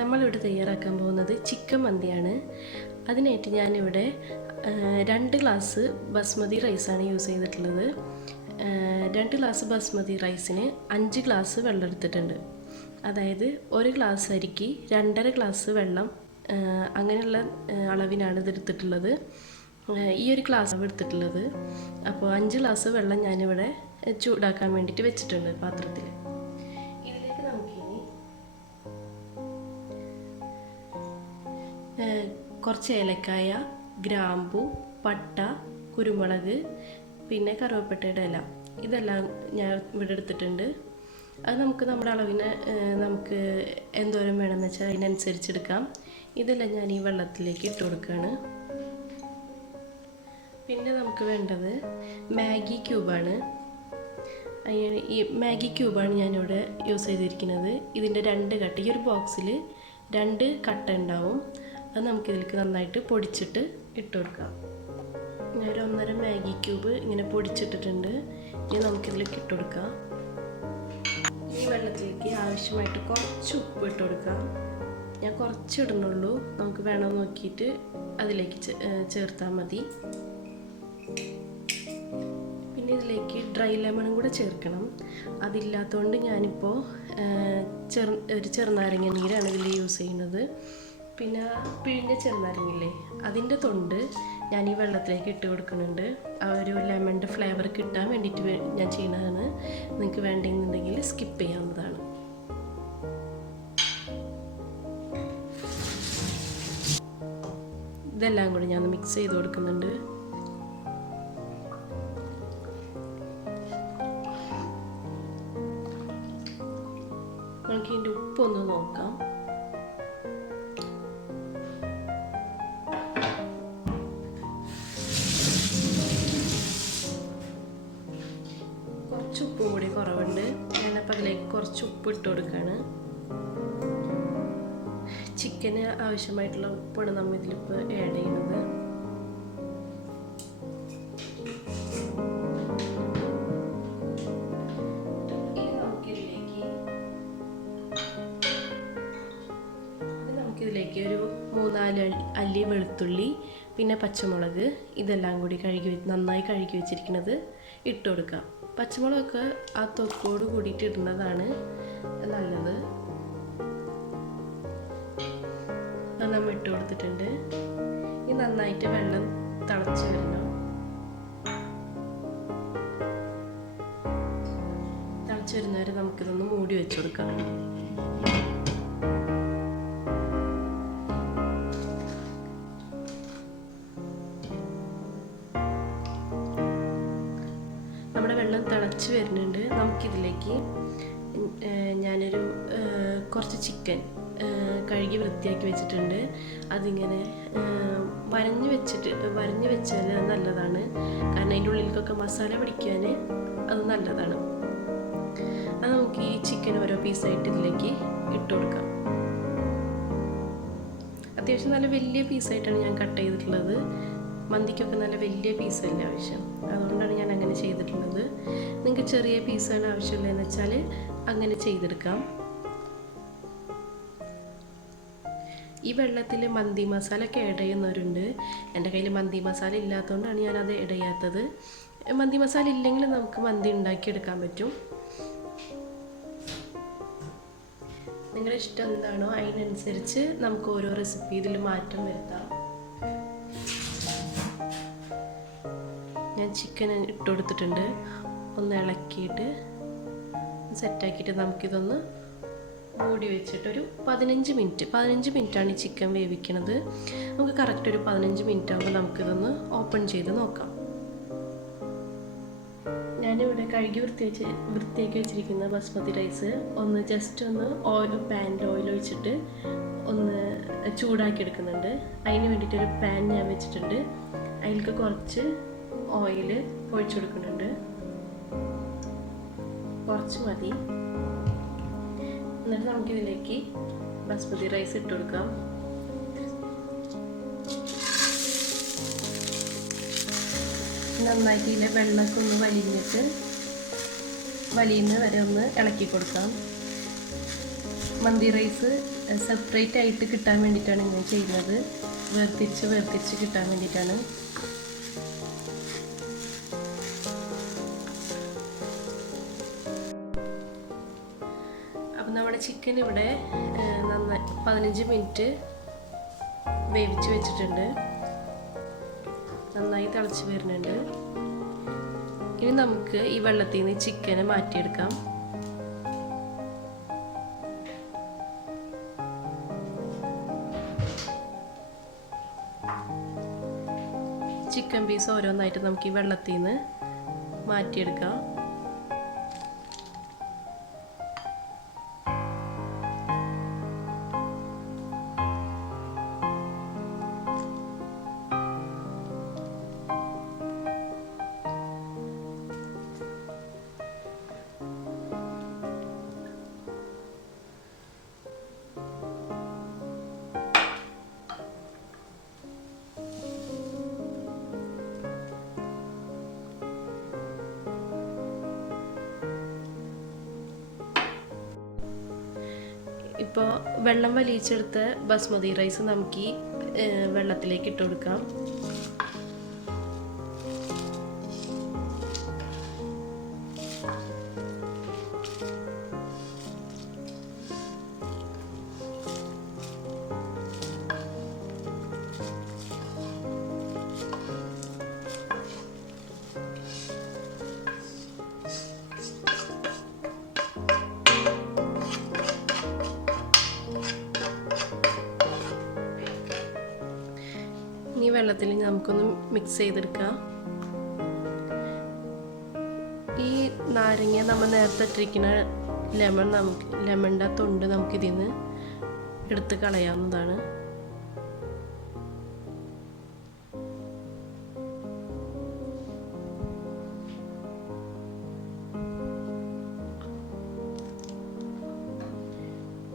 നമ്മളിവിടെ തയ്യാറാക്കാൻ പോകുന്നത് ചിക്കൻ മന്തിയാണ്. അതിനായിട്ട് ഞാനിവിടെ 2 ഗ്ലാസ് ബസ്മതി റൈസാണ് യൂസ് ചെയ്തിട്ടുള്ളത്. 2 ഗ്ലാസ് ബസ്മതി റൈസിന് 5 ഗ്ലാസ് വെള്ളം എടുത്തിട്ടുണ്ട്. അതായത് 1 ഗ്ലാസ് അരിക്ക് 2.5 ഗ്ലാസ് വെള്ളം, അങ്ങനെയുള്ള അളവിനാണ് ഇതെടുത്തിട്ടുള്ളത്. ഈ ഒരു ഗ്ലാസ് എടുത്തിട്ടുള്ളത്. അപ്പോൾ 5 ഗ്ലാസ് വെള്ളം ഞാനിവിടെ ചൂടാക്കാൻ വേണ്ടിയിട്ട് വെച്ചിട്ടുണ്ട് പാത്രത്തിൽ. ഇതിലേക്ക് നമുക്കിനി കുറച്ച് ഏലക്കായ, ഗ്രാമ്പു, പട്ട, കുരുമുളക്, പിന്നെ കറുവപ്പട്ടയുടെ ഇല, ഇതെല്ലാം ഞാൻ ഇവിടെ എടുത്തിട്ടുണ്ട്. അത് നമുക്ക് നമ്മുടെ അളവിന് നമുക്ക് എന്തോരം വേണമെന്ന് വെച്ചാൽ അതിനനുസരിച്ചെടുക്കാം. ഇതെല്ലാം ഞാൻ ഈ വെള്ളത്തിലേക്ക് ഇട്ട് കൊടുക്കുകയാണ്. പിന്നെ നമുക്ക് വേണ്ടത് മാഗി ക്യൂബാണ്. ഈ മാഗി ക്യൂബാണ് ഞാനിവിടെ യൂസ് ചെയ്തിരിക്കുന്നത്. ഇതിൻ്റെ 2 കട്ട, ഈ ഒരു ബോക്സിൽ 2 കട്ട ഉണ്ടാവും. അത് നമുക്കിതിലേക്ക് നന്നായിട്ട് പൊടിച്ചിട്ട് ഇട്ട് കൊടുക്കാം. ഞാൻ 1.5 മാഗി ക്യൂബ് ഇങ്ങനെ പൊടിച്ചിട്ടിട്ടുണ്ട്. ഇനി നമുക്കിതിലേക്ക് ഇട്ട് കൊടുക്കാം. ഈ വെള്ളത്തിലേക്ക് ആവശ്യമായിട്ട് കുറച്ച് ഉപ്പ് ഇട്ട് കൊടുക്കാം. ഞാൻ കുറച്ച് ഇടുന്നുള്ളൂ, നമുക്ക് വേണമെന്ന് നോക്കിയിട്ട് അതിലേക്ക് ചേർത്താൽ മതി. പിന്നെ ഇതിലേക്ക് ഡ്രൈ ലെമണും കൂടെ ചേർക്കണം. അതില്ലാത്തതുകൊണ്ട് ഞാനിപ്പോൾ ഒരു ചെറുനാരങ്ങ നീരാണ് ഇതിൽ യൂസ് ചെയ്യുന്നത്. പിന്നെ പിഴിഞ്ഞ ചെറുനാരങ്ങയില്ലേ, അതിൻ്റെ തൊണ്ട് ഞാൻ ഈ വെള്ളത്തിലേക്ക് ഇട്ട് കൊടുക്കുന്നുണ്ട്. ആ ഒരു ലെമണിൻ്റെ ഫ്ലേവർ കിട്ടാൻ വേണ്ടിയിട്ട് ഞാൻ ചെയ്യുന്നതാണ്. നിങ്ങൾക്ക് വേണ്ടെന്നുണ്ടെങ്കിൽ സ്കിപ്പ് ചെയ്യാവുന്നതാണ്. ഇതെല്ലാം കൂടി ഞാൻ മിക്സ് ചെയ്ത് കൊടുക്കുന്നുണ്ട്. നമുക്ക് ഇതിൻ്റെ ഉപ്പൊന്ന് നോക്കാം. കുറച്ച് ഉപ്പ് കൂടി കുറവുണ്ട്. ഞാനപ്പോൾ അതിലേക്ക് കുറച്ച് ഉപ്പ് ഇട്ട് കൊടുക്കുകയാണ്. ചിക്കന് ആവശ്യമായിട്ടുള്ള ഉപ്പാണ് നമ്മൾ ഇതിലിപ്പോൾ ആഡ് ചെയ്യുന്നത്. നമുക്കിതിലേക്ക് ഒരു 3-4 അല്ലി വെളുത്തുള്ളി, പിന്നെ പച്ചമുളക്, ഇതെല്ലാം കൂടി നന്നായി കഴുകി വെച്ചിരിക്കുന്നത് ഇട്ട് കൊടുക്കാം. പച്ചമുളകൊക്കെ ആ തൊക്കോട് കൂടിയിട്ട് ഇടുന്നതാണ് നല്ലത്. അത് നമ്മൾ ഇട്ട് കൊടുത്തിട്ടുണ്ട്. ഇനി നന്നായിട്ട് വെള്ളം തിളച്ച് വരണം. തിളച്ച് വരുന്നവരെ നമുക്കിതൊന്ന് മൂടി വെച്ച് കൊടുക്കാം. നമ്മുടെ വെള്ളം തിളച്ച് വരുന്നുണ്ട്. നമുക്കിതിലേക്ക് ഞാനൊരു കുറച്ച് ചിക്കൻ കഴുകി വൃത്തിയാക്കി വെച്ചിട്ടുണ്ട്. അതിങ്ങനെ വരഞ്ഞ് വെച്ചാൽ നല്ലതാണ്. കാരണം അതിൻ്റെ ഉള്ളിലേക്കൊക്കെ മസാല പിടിക്കാൻ അത് നല്ലതാണ്. അത് നമുക്ക് ഈ ചിക്കൻ ഓരോ പീസായിട്ട് ഇതിലേക്ക് ഇട്ട് കൊടുക്കാം. അത്യാവശ്യം നല്ല വലിയ പീസായിട്ടാണ് ഞാൻ കട്ട് ചെയ്തിട്ടുള്ളത്. മന്തിക്കൊക്കെ നല്ല വലിയ പീസല്ല ആവശ്യം, അതുകൊണ്ടാണ് ഞാൻ അങ്ങനെ ചെയ്തിട്ടുള്ളത്. നിങ്ങൾക്ക് ചെറിയ പീസാണ് ആവശ്യമുള്ളതെന്ന് വെച്ചാൽ അങ്ങനെ ചെയ്തെടുക്കാം. ഈ വെള്ളത്തിൽ മന്തി മസാല ഒക്കെ ആഡ് ചെയ്യുന്നവരുണ്ട്. എൻ്റെ കയ്യിൽ മന്തി മസാല ഇല്ലാത്തതുകൊണ്ടാണ് ഞാനത് ആഡ് ചെയ്യാത്തത്. മന്തി മസാല ഇല്ലെങ്കിൽ നമുക്ക് മന്തി ഉണ്ടാക്കിയെടുക്കാൻ പറ്റും. നിങ്ങളുടെ ഇഷ്ടം എന്താണോ അതിനനുസരിച്ച് നമുക്ക് ഓരോ റെസിപ്പി ഇതിൽ മാറ്റം വരുത്താം. ഞാൻ ചിക്കൻ ഇട്ട് കൊടുത്തിട്ടുണ്ട്. ഒന്ന് ഇളക്കിയിട്ട് സെറ്റാക്കിയിട്ട് നമുക്കിതൊന്ന് മൂടി വെച്ചിട്ടൊരു 15 മിനിറ്റാണ് ഈ ചിക്കൻ വേവിക്കണത്. നമുക്ക് കറക്റ്റ് ഒരു 15 മിനിറ്റ് ആകുമ്പോൾ നമുക്കിതൊന്ന് ഓപ്പൺ ചെയ്ത് നോക്കാം. ഞാനിവിടെ കഴുകി വൃത്തിയാക്കി വെച്ചിരിക്കുന്ന ബസ്മതി റൈസ് ഒന്ന് ജസ്റ്റ് ഒന്ന് പാനിൽ ഓയിൽ ഒഴിച്ചിട്ട് ഒന്ന് ചൂടാക്കി എടുക്കുന്നുണ്ട്. അതിന് വേണ്ടിയിട്ടൊരു പാൻ ഞാൻ വെച്ചിട്ടുണ്ട്. അതിലേക്ക് കുറച്ച് ഓയിൽ ഒഴിച്ചു കൊടുക്കുന്നുണ്ട്. കുറച്ച് മതി. എന്നിട്ട് നമുക്കിതിലേക്ക് ബസ്മതി റൈസ് ഇട്ട് കൊടുക്കാം. നന്നായിട്ട് ഇതിലെ വെള്ളമൊക്കെ ഒന്ന് വലിയുന്ന വരെ ഒന്ന് ഇളക്കി കൊടുക്കാം. മന്തി റൈസ് സെപ്പറേറ്റ് ആയിട്ട് കിട്ടാൻ വേണ്ടിയിട്ടാണ് ഇങ്ങനെ ചെയ്യുന്നത്. വേർതിരിച്ച് കിട്ടാൻ വേണ്ടിയിട്ടാണ്. അപ്പം നമ്മുടെ ചിക്കൻ ഇവിടെ നന്നായി 15 മിനിറ്റ് വേവിച്ച് വെച്ചിട്ടുണ്ട്. നന്നായി തിളച്ച് വരുന്നുണ്ട്. ഇനി നമുക്ക് ഈ വെള്ളത്തിൽ നിന്ന് ചിക്കനെ മാറ്റിയെടുക്കാം. ചിക്കൻ പീസ് ഓരോന്നായിട്ട് നമുക്ക് ഈ വെള്ളത്തിൽ നിന്ന് മാറ്റിയെടുക്കാം. ഇപ്പോൾ വെള്ളം വലിച്ചെടുത്ത ബസ്മതി റൈസ് നമുക്ക് ഈ വെള്ളത്തിലേക്ക് ഇട്ട് കൊടുക്കാം. ഈ വെള്ളത്തിൽ നമുക്കൊന്ന് മിക്സ് ചെയ്തെടുക്കാം. ഈ നാരങ്ങ നമ്മൾ നേരത്തെ ഇട്ടിരിക്കുന്ന ലെമണിൻ്റെ തൊണ്ട് നമുക്കിതിൽ നിന്ന് എടുത്ത് കളയാവുന്നതാണ്.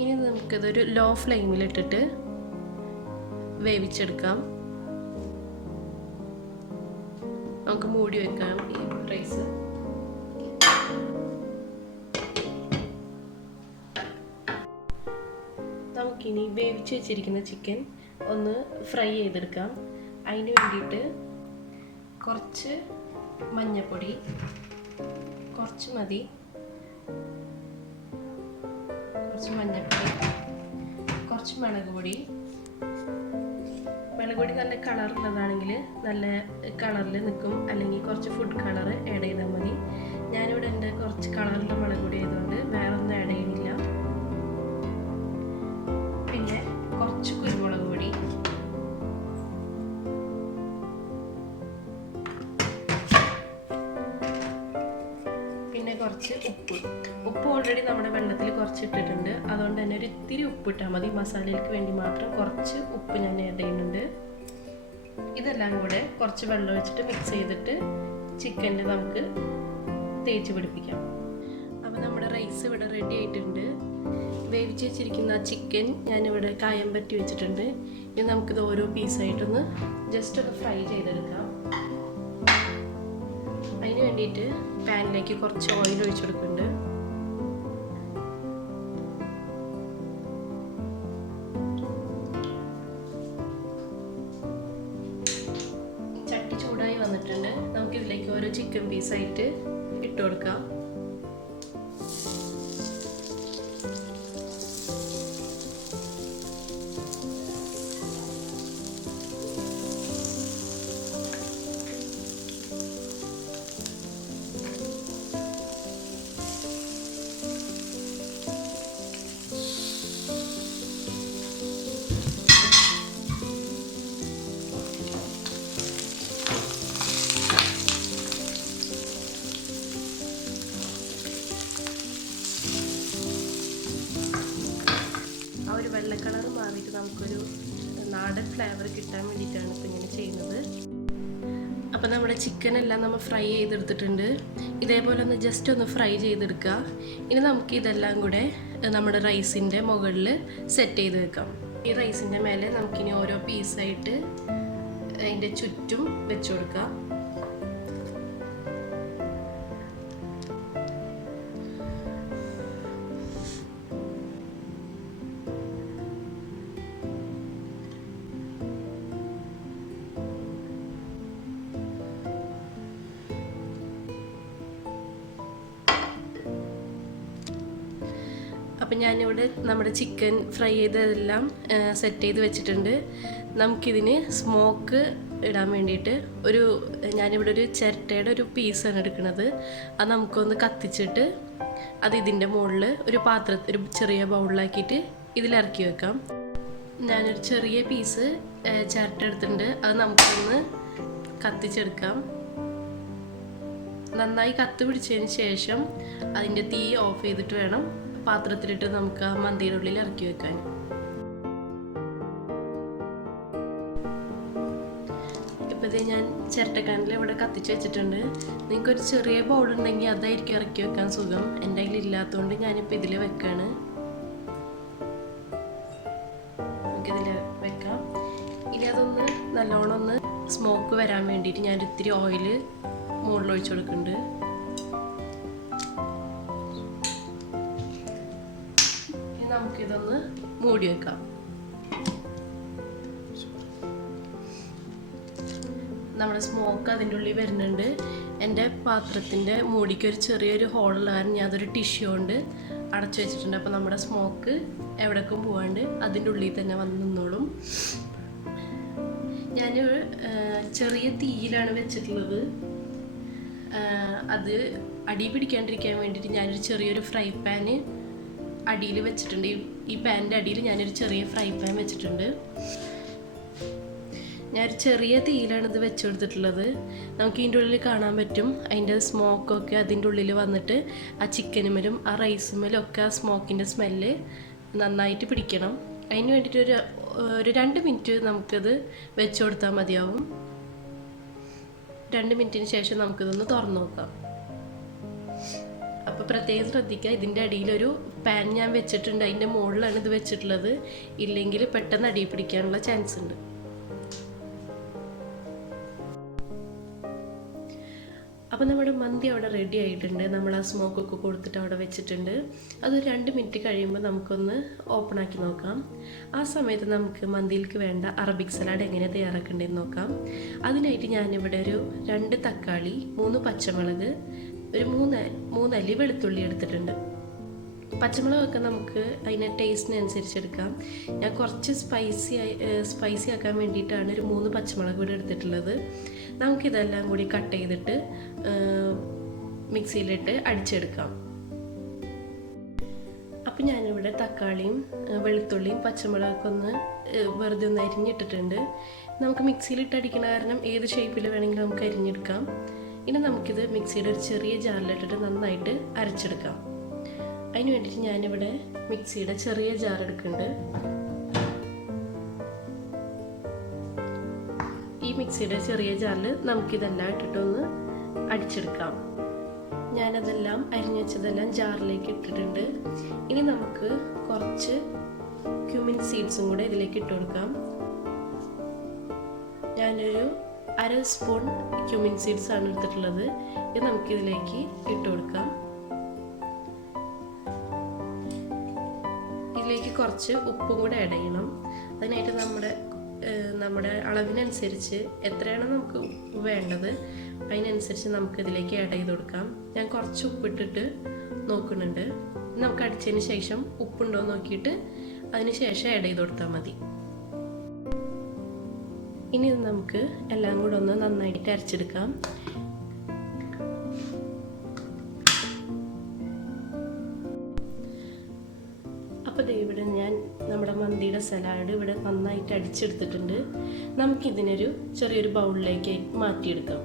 ഇനി നമുക്കിതൊരു ലോ ഫ്ലെയിമിലിട്ടിട്ട് വേവിച്ചെടുക്കാം. നമുക്ക് മൂടി വെക്കാം ഈ റൈസ്. നമുക്കിനി വേവിച്ച് വെച്ചിരിക്കുന്ന ചിക്കൻ ഒന്ന് ഫ്രൈ ചെയ്തെടുക്കാം. അതിന് വേണ്ടിയിട്ട് കുറച്ച് മഞ്ഞൾപ്പൊടി, കുറച്ച് മതി, കുറച്ച് മഞ്ഞൾപ്പൊടി, കുറച്ച് മുളക് പൊടി. മുളക് പൊടി നല്ല കളറുള്ളതാണെങ്കിൽ നല്ല കളറിൽ നിൽക്കും, അല്ലെങ്കിൽ കുറച്ച് ഫുഡ് കളർ ആഡ് ചെയ്താൽ മതി. ഞാനിവിടെ എൻ്റെ കുറച്ച് കളറുള്ള മുളക് പൊടി ആയതുകൊണ്ട് വേറെ ഒന്നും ആഡ് ചെയ്യുന്നില്ല. പിന്നെ കുറച്ച് കുരുമുളക് പൊടി, പിന്നെ കുറച്ച് ഉപ്പ് ഓൾറെഡി നമ്മുടെ വെള്ളത്തിൽ കുറച്ച് ഇട്ടിട്ടുണ്ട്. അതുകൊണ്ട് തന്നെ ഒരു ഇത്തിരി ഉപ്പ് ഇട്ടാൽ മതി. മസാലയ്ക്ക് വേണ്ടി മാത്രം കുറച്ച് ഉപ്പ് ഞാൻ ആഡ് ചെയ്യുന്നുണ്ട്. ഇതെല്ലാം കൂടെ കുറച്ച് വെള്ളം ഒഴിച്ചിട്ട് മിക്സ് ചെയ്തിട്ട് ചിക്കനിൽ നമുക്ക് തേച്ച് പിടിപ്പിക്കാം. അപ്പോൾ നമ്മുടെ റൈസ് ഇവിടെ റെഡി ആയിട്ടുണ്ട്. വേവിച്ച് വെച്ചിരിക്കുന്ന ചിക്കൻ ഞാനിവിടെ കായം പറ്റി വെച്ചിട്ടുണ്ട്. ഇനി നമുക്കിത് ഓരോ പീസായിട്ടൊന്ന് ജസ്റ്റ് ഒന്ന് ഫ്രൈ ചെയ്തെടുക്കാം. അതിന് വേണ്ടിയിട്ട് പാനിലേക്ക് കുറച്ച് ഓയിൽ ഒഴിച്ചു കൊടുക്കുന്നുണ്ട്. ചട്ടി ചൂടായി വന്നിട്ടുണ്ട്. നമുക്കിതിലേക്ക് ഓരോ ചിക്കൻ പീസായിട്ട് ഇട്ട് കൊടുക്കാം. വെള്ള കളർ മാറിയിട്ട് നമുക്കൊരു നാടൻ ഫ്ലേവർ കിട്ടാൻ വേണ്ടിയിട്ടാണ് ഇപ്പോൾ ഇങ്ങനെ ചെയ്യുന്നത്. അപ്പോൾ നമ്മുടെ ചിക്കൻ എല്ലാം നമ്മൾ ഫ്രൈ ചെയ്തെടുത്തിട്ടുണ്ട്. ഇതേപോലെ ഒന്ന് ജസ്റ്റ് ഒന്ന് ഫ്രൈ ചെയ്തെടുക്കുക. ഇനി നമുക്ക് ഇതെല്ലാം കൂടെ നമ്മുടെ റൈസിൻ്റെ മുകളിൽ സെറ്റ് ചെയ്ത് വെക്കാം. ഈ റൈസിൻ്റെ മേലെ നമുക്കിനി ഓരോ പീസായിട്ട് അതിൻ്റെ ചുറ്റും വെച്ച് കൊടുക്കാം. അപ്പം ഞാനിവിടെ നമ്മുടെ ചിക്കൻ ഫ്രൈ ചെയ്തതെല്ലാം സെറ്റ് ചെയ്ത് വെച്ചിട്ടുണ്ട്. നമുക്കിതിന് സ്മോക്ക് ഇടാൻ വേണ്ടിയിട്ട് ഞാനിവിടെ ഒരു ചിരട്ടയുടെ ഒരു പീസാണ് എടുക്കുന്നത്. അത് നമുക്കൊന്ന് കത്തിച്ചിട്ട് അത് ഇതിൻ്റെ മുകളിൽ ഒരു ചെറിയ ബൗളിലാക്കിയിട്ട് ഇതിലിറക്കി വെക്കാം. ഞാനൊരു ചെറിയ പീസ് ചിരട്ട എടുത്തിട്ടുണ്ട്. അത് നമുക്കൊന്ന് കത്തിച്ചെടുക്കാം. നന്നായി കത്തി പിടിച്ചതിന് ശേഷം അതിൻ്റെ തീ ഓഫ് ചെയ്തിട്ട് വേണം പാത്രത്തിലിട്ട് നമുക്ക് ആ മന്തിയുടെ ഉള്ളിൽ ഇറക്കി വെക്കാൻ. ഇപ്പോഴത്തെ ഞാൻ ചിരട്ടക്കനൽ ഇവിടെ കത്തിച്ച് വെച്ചിട്ടുണ്ട്. നിങ്ങൾക്കൊരു ചെറിയ ബൗൾ ഉണ്ടെങ്കിൽ അതായിരിക്കും ഇറക്കി വെക്കാൻ സുഖം. എൻ്റെ കയ്യിൽ ഇല്ലാത്തതുകൊണ്ട് ഞാനിപ്പോൾ ഇതിൽ വെക്കാണ്. നമുക്കിതിൽ വെക്കാം. ഇനി അതൊന്ന് നല്ലോണം ഒന്ന് സ്മോക്ക് വരാൻ വേണ്ടിയിട്ട് ഞാൻ ഇത്തിരി ഓയിൽ മുകളിൽ ഒഴിച്ചു കൊടുക്കുന്നുണ്ട്. ഇനി നമുക്കിതൊന്ന് മൂടി വെക്കാം. നമ്മുടെ സ്മോക്ക് അതിൻ്റെ ഉള്ളിൽ വരുന്നുണ്ട്. എൻ്റെ പാത്രത്തിൻ്റെ മൂടിക്ക് ഒരു ചെറിയൊരു ഹോളുള്ള കാരണം ഞാൻ അതൊരു ടിഷ്യൂ കൊണ്ട് അടച്ചു വെച്ചിട്ടുണ്ട്. അപ്പോൾ നമ്മുടെ സ്മോക്ക് എവിടേക്കും പോകാണ്ട് അതിൻ്റെ ഉള്ളിൽ തന്നെ വന്ന് നിന്നോളും. ഞാൻ ചെറിയ തീയിലാണ് വെച്ചിട്ടുള്ളത്. അത് അടി പിടിക്കാണ്ടിരിക്കാൻ വേണ്ടിയിട്ട് ഞാനൊരു ചെറിയൊരു ഫ്രൈ പാന് അടിയിൽ വെച്ചിട്ടുണ്ട്. ഈ പാനിൻ്റെ അടിയിൽ ഞാനൊരു ചെറിയ ഫ്രൈ പാൻ വെച്ചിട്ടുണ്ട്. ഞാനൊരു ചെറിയ തീയിലാണ് ഇത് വെച്ച് കൊടുത്തിട്ടുള്ളത്. നമുക്ക് ഇതിൻ്റെ ഉള്ളിൽ കാണാൻ പറ്റും അതിൻ്റെ സ്മോക്കൊക്കെ അതിൻ്റെ ഉള്ളിൽ വന്നിട്ട് ആ ചിക്കനുമേലും ആ റൈസുമേലും ഒക്കെ ആ സ്മോക്കിൻ്റെ സ്മെല്ല് നന്നായിട്ട് പിടിക്കണം. അതിന് വേണ്ടിയിട്ട് ഒരു 2 മിനിറ്റ് നമുക്കത് വെച്ച് കൊടുത്താൽ മതിയാവും. 2 മിനിറ്റിന് ശേഷം നമുക്കിതൊന്ന് തുറന്നു നോക്കാം. അപ്പോൾ പ്രത്യേകം ശ്രദ്ധിക്കുക, ഇതിൻ്റെ അടിയിലൊരു പാൻ ഞാൻ വെച്ചിട്ടുണ്ട്. അതിൻ്റെ മുകളിലാണ് ഇത് വെച്ചിട്ടുള്ളത്. ഇല്ലെങ്കിൽ പെട്ടെന്ന് അടി പിടിക്കാനുള്ള ചാൻസ് ഉണ്ട്. അപ്പോൾ നമ്മുടെ മന്തി അവിടെ റെഡി ആയിട്ടുണ്ട്. നമ്മൾ ആ സ്മോക്കൊക്കെ കൊടുത്തിട്ട് അവിടെ വെച്ചിട്ടുണ്ട്. അത് 2 മിനിറ്റ് കഴിയുമ്പോൾ നമുക്കൊന്ന് ഓപ്പൺ ആക്കി നോക്കാം. ആ സമയത്ത് നമുക്ക് മന്തിയിലേക്ക് വേണ്ട അറബിക് സലാഡ് എങ്ങനെ തയ്യാറാക്കേണ്ടതെന്ന് നോക്കാം. അതിനായിട്ട് ഞാനിവിടെ ഒരു 2 തക്കാളി, 3 പച്ചമുളക്, ഒരു 3 അല്ലി വെളുത്തുള്ളി എടുത്തിട്ടുണ്ട്. പച്ചമുളകൊക്കെ നമുക്ക് അതിൻ്റെ ടേസ്റ്റിനനുസരിച്ച് എടുക്കാം. ഞാൻ കുറച്ച് സ്പൈസി ആക്കാൻ വേണ്ടിയിട്ടാണ് ഒരു 3 പച്ചമുളക് കൂടി എടുത്തിട്ടുള്ളത്. നമുക്കിതെല്ലാം കൂടി കട്ട് ചെയ്തിട്ട് മിക്സിയിലിട്ട് അടിച്ചെടുക്കാം. അപ്പം ഞാനിവിടെ തക്കാളിയും വെളുത്തുള്ളിയും പച്ചമുളകൊക്കെ ഒന്ന് വെറുതെ ഒന്ന് അരിഞ്ഞിട്ടിട്ടുണ്ട്. നമുക്ക് മിക്സിയിലിട്ട് അടിക്കണ കാരണം ഏത് ഷേപ്പിൽ വേണമെങ്കിലും നമുക്ക് അരിഞ്ഞെടുക്കാം. ഇനി നമുക്കിത് മിക്സിയുടെ ഒരു ചെറിയ ജാറിലിട്ടിട്ട് നന്നായിട്ട് അരച്ചെടുക്കാം. അതിന് വേണ്ടിയിട്ട് ഞാനിവിടെ മിക്സിയുടെ ചെറിയ ജാർ എടുക്കുന്നുണ്ട്. ഈ മിക്സിയുടെ ചെറിയ ജാറിൽ നമുക്കിതെല്ലാം ഇട്ടിട്ടൊന്ന് അടിച്ചെടുക്കാം. ഞാനതെല്ലാം അരിഞ്ഞു വെച്ചതെല്ലാം ജാറിലേക്ക് ഇട്ടിട്ടുണ്ട്. ഇനി നമുക്ക് കുറച്ച് ക്യുമിൻ സീഡ്സും കൂടെ ഇതിലേക്ക് ഇട്ട് കൊടുക്കാം. ഞാനൊരു 1/2 സ്പൂൺ ക്യുമിൻ സീഡ്സ് ആണ് എടുത്തിട്ടുള്ളത്. ഇത് നമുക്കിതിലേക്ക് ഇട്ട് കൊടുക്കാം. ഇതിലേക്ക് കുറച്ച് ഉപ്പും കൂടെ ആഡ് ചെയ്യണം. അതിനായിട്ട് നമ്മുടെ അളവിനനുസരിച്ച് എത്രയാണോ നമുക്ക് വേണ്ടത് അതിനനുസരിച്ച് നമുക്ക് ഇതിലേക്ക് ആഡ് ചെയ്ത് കൊടുക്കാം. ഞാൻ കുറച്ച് ഉപ്പിട്ടിട്ട് നോക്കുന്നുണ്ട്. നമുക്ക് അടിച്ചതിന് ശേഷം ഉപ്പുണ്ടോ നോക്കിയിട്ട് അതിന് ശേഷം ആഡ് ചെയ്ത് കൊടുത്താൽ മതി. ഇനി ഇത് നമുക്ക് എല്ലാം കൂടെ ഒന്ന് നന്നായിട്ട് അരച്ചെടുക്കാം. അപ്പോൾ ഇവിടെ ഞാൻ നമ്മുടെ മന്തിയുടെ സലാഡ് ഇവിടെ നന്നായിട്ട് അടിച്ചെടുത്തിട്ടുണ്ട്. നമുക്കിതിനൊരു ചെറിയൊരു ബൗളിലേക്ക് മാറ്റിയെടുക്കാം.